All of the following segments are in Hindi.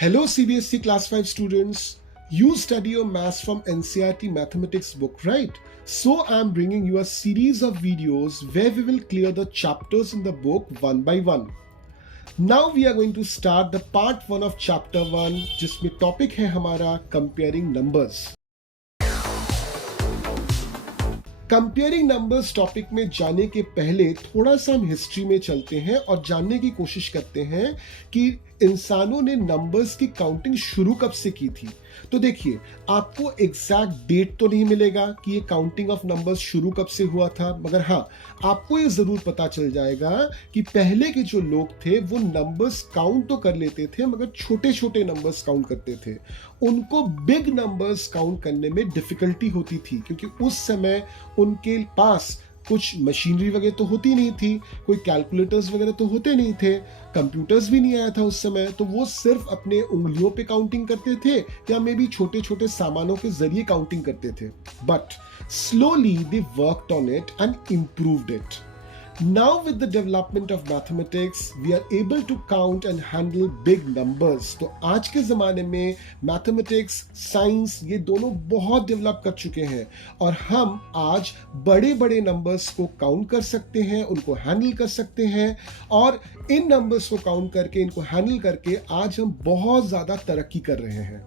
Hello CBSE Class 5 students. You study your maths from NCERT mathematics book, right? So I'm bringing you a series of videos where we will clear the chapters in the book one by one. Now we are going to start the part 1 of chapter 1 जिसमें टॉपिक है हमारा comparing numbers. Comparing numbers topic में जाने के पहले थोड़ा सा हम हिस्ट्री में चलते हैं और जानने की कोशिश करते हैं कि इंसानों ने नंबर्स की काउंटिंग शुरू कब से की थी। तो देखिए, आपको एग्जैक्ट डेट तो नहीं मिलेगा कि ये काउंटिंग ऑफ नंबर्स शुरू कब से हुआ था, मगर हाँ, आपको ये जरूर पता चल जाएगा कि पहले के जो लोग थे वो नंबर्स काउंट तो कर लेते थे, मगर छोटे छोटे नंबर्स काउंट करते थे। उनको बिग नंबर्स काउंट करने में डिफिकल्टी होती थी क्योंकि उस समय उनके पास कुछ मशीनरी वगैरह तो होती नहीं थी, कोई कैलकुलेटर्स वगैरह तो होते नहीं थे, कंप्यूटर्स भी नहीं आया था उस समय, तो वो सिर्फ अपने उंगलियों पे काउंटिंग करते थे या मे भी छोटे छोटे सामानों के जरिए काउंटिंग करते थे। But slowly they worked on it and improved it. Now with the development of mathematics, we are able to count and handle big numbers. तो आज के ज़माने में mathematics, science ये दोनों बहुत डेवलप कर चुके हैं और हम आज बड़े बड़े नंबर्स को काउंट कर सकते हैं, उनको हैंडल कर सकते हैं और इन नंबर्स को काउंट करके, इनको हैंडल करके आज हम बहुत ज़्यादा तरक्की कर रहे हैं।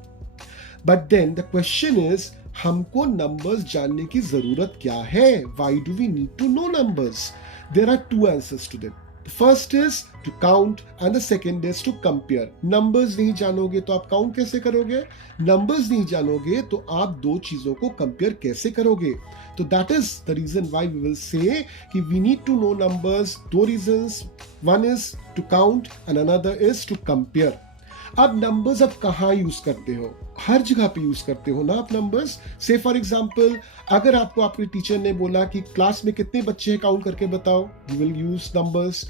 But then the question is, हमको नंबर्स जानने की ज़रूरत क्या है? Why do we need to know numbers? There are two answers to them. The first is to count and the second is to compare. Numbers नहीं जानोगे तो आप count कैसे करोगे? Numbers नहीं जानोगे तो आप दो चीजों को compare कैसे करोगे? तो that is the reason why we will say कि we need to know numbers. दो reasons. One is to count and another is to compare. अब नंबर्स आप कहाँ यूज करते हो? हर जगह पे यूज करते हो ना आप नंबर्स। से फॉर एग्जांपल, अगर आपको आपके टीचर ने बोला कि क्लास में कितने बच्चे हैं काउंट करके बताओ, you will use numbers.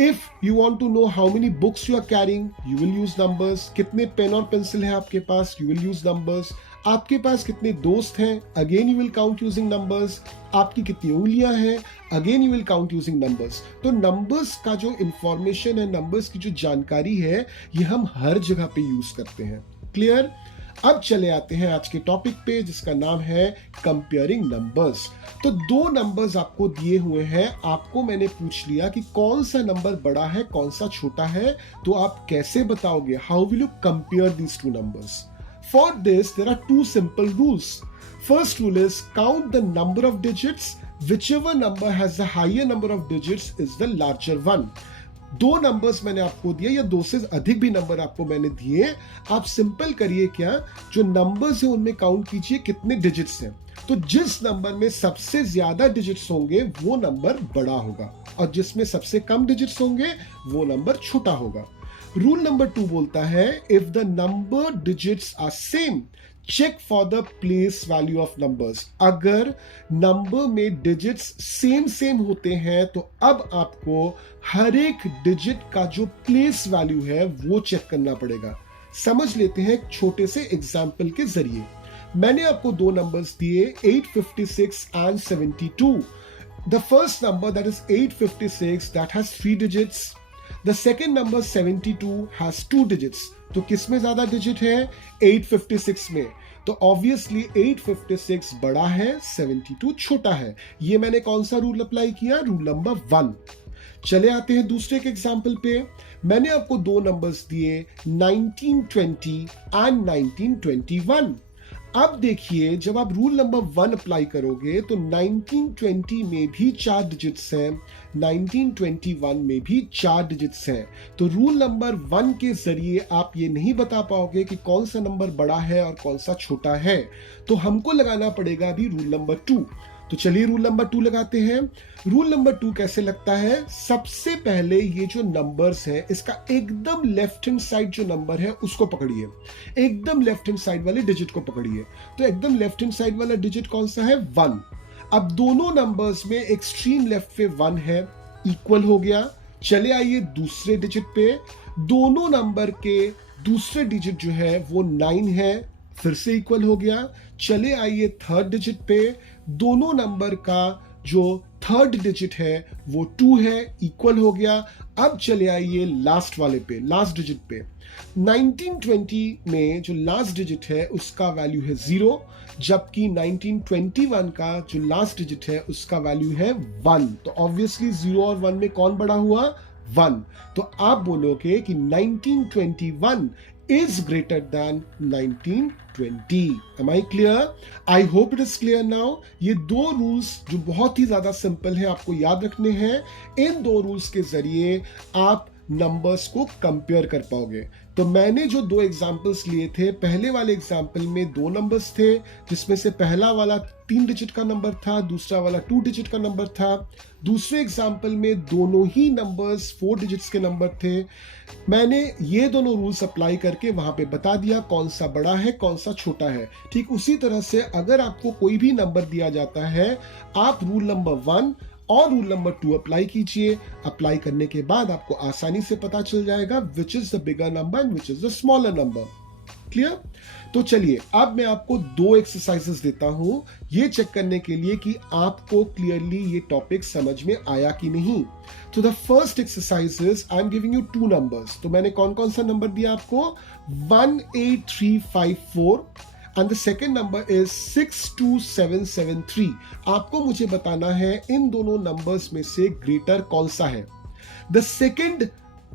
If you want to know how many books you are carrying, you will use numbers. कितने पेन और पेंसिल हैं आपके पास, यू विल यूज नंबर्स। आपके पास कितने दोस्त हैं, again you will count using numbers. आपकी कितनी उंगलियां हैं, again you will count using numbers. तो नंबर्स का जो इंफॉर्मेशन है, नंबर्स की जो जानकारी है, ये हम हर जगह पे यूज करते हैं। क्लियर? अब चले आते हैं आज के टॉपिक पे जिसका नाम है कंपेयरिंग नंबर्स। तो दो नंबर्स आपको दिए हुए हैं, आपको मैंने पूछ लिया कि कौन सा नंबर बड़ा है, कौन सा छोटा है, तो आप कैसे बताओगे? How will you compare these two numbers? For this, there are two simple rules. First rule is count the number of digits. Whichever number has the higher number of digits is the larger one. दो नंबर्स मैंने आपको दिए या दो से अधिक भी नंबर आपको मैंने दिए, आप सिंपल करिए क्या, जो नंबर्स है उनमें काउंट कीजिए कितने डिजिट्स हैं। तो जिस नंबर में सबसे ज्यादा डिजिट्स होंगे वो नंबर बड़ा होगा और जिसमें सबसे कम डिजिट्स होंगे वो नंबर छोटा होगा। रूल नंबर 2 बोलता है, if the number digits are same check for the place value of numbers. अगर नंबर में डिजिट्स सेम होते हैं तो अब आपको हर एक डिजिट का जो प्लेस वैल्यू है वो चेक करना पड़ेगा। समझ लेते हैं एक छोटे से एग्जाम्पल के जरिए। मैंने आपको दो नंबर्स दिए, 856 and 72। The first number that is 856 that has 3 digits. The second number 72 has 2 digits. तो किस में ज्यादा डिजिट है? 856 में। तो ऑब्वियसली 856 बड़ा है, 72 छोटा है। ये मैंने कौन सा रूल अप्लाई किया? Rule number 1। चले आते हैं दूसरे के एग्जाम्पल पे। मैंने आपको दो नंबर्स दिए, 1920 एंड 1921। अब देखिए, जब आप रूल नंबर 1 अप्लाई करोगे तो 1920 में भी 4 डिजिट्स हैं, 1921 में भी 4 डिजिट्स हैं। तो रूल नंबर 1 के जरिए आप ये नहीं बता पाओगे कि कौन सा नंबर बड़ा है और कौन सा छोटा है, तो हमको लगाना पड़ेगा अभी रूल नंबर 2। तो चलिए रूल नंबर 2 लगाते हैं। रूल नंबर 2 कैसे लगता है? सबसे पहले ये जो नंबर्स है, इसका एकदम लेफ्ट हैंड साइड जो नंबर है उसको पकड़िए, एकदम लेफ्ट हैंड साइड वाले डिजिट को पकड़िए। तो एकदम लेफ्ट हैंड साइड वाला डिजिट कौन सा है? 1। अब दोनों नंबर्स में एक्सट्रीम लेफ्ट पे 1 है, इक्वल हो गया। चले आइए दूसरे डिजिट पे, दोनों नंबर के दूसरे डिजिट जो है वो 9 है, फिर से इक्वल हो गया। चले आइए थर्ड डिजिट पे, दोनों नंबर का जो थर्ड डिजिट है वो 2 है, इक्वल हो गया। अब चले आइए लास्ट वाले पे, लास्ट डिजिट पे, 1920 में जो लास्ट डिजिट है उसका वैल्यू है 0, जबकि 1921 का जो लास्ट डिजिट है उसका वैल्यू है 1। तो ऑब्वियसली 0 और 1 में कौन बड़ा हुआ? 1। तो आप बोलोगे कि 1921 is greater than 1920. Am I clear? I hope it is clear now. ये दो रूल्स जो बहुत ही ज्यादा सिंपल है, आपको याद रखने हैं। इन दो रूल्स के जरिए आप नंबर्स को कंपेयर कर पाओगे। तो मैंने जो दो एग्जाम्पल्स लिए थे, पहले वाले एग्जाम्पल में दो नंबर्स थे, जिसमें से पहला वाला 3 डिजिट का नंबर था, दूसरा वाला 2 डिजिट का नंबर था। दूसरे एग्जाम्पल में दोनों ही नंबर्स 4 डिजिट्स के नंबर थे। मैंने ये दोनों रूल्स अप्लाई करके वहां पे बता दिया कौन सा बड़ा है कौन सा छोटा है। ठीक उसी तरह से अगर आपको कोई भी नंबर दिया जाता है, आप रूल नंबर 1 और रूल नंबर 2 अप्लाई कीजिए। अप्लाई करने के बाद आपको आसानी से पता चल जाएगा which is the bigger number and which is the smaller number. Clear? तो चलिए अब मैं आपको दो एक्सरसाइजेस देता हूं, ये चेक करने के लिए कि आपको क्लियरली ये टॉपिक समझ में आया कि नहीं। तो the first exercise is I am giving you 2 numbers. तो मैंने कौन कौन सा नंबर दिया आपको? 18354 and the second number is 62773। आपको मुझे बताना है इन दोनों नंबर्स में से ग्रेटर कौन सा है। The second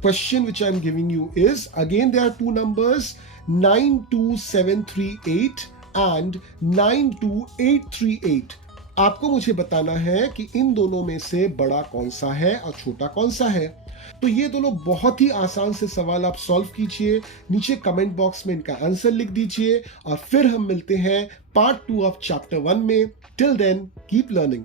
question which I am giving you is, again there are two numbers, 92738 and 92838। आपको मुझे बताना है कि इन दोनों में से बड़ा कौन सा है और छोटा कौन सा है। तो ये दोनों बहुत ही आसान से सवाल आप सॉल्व कीजिए, नीचे कमेंट बॉक्स में इनका आंसर लिख दीजिए और फिर हम मिलते हैं पार्ट 2 ऑफ चैप्टर 1 में। Till then keep learning.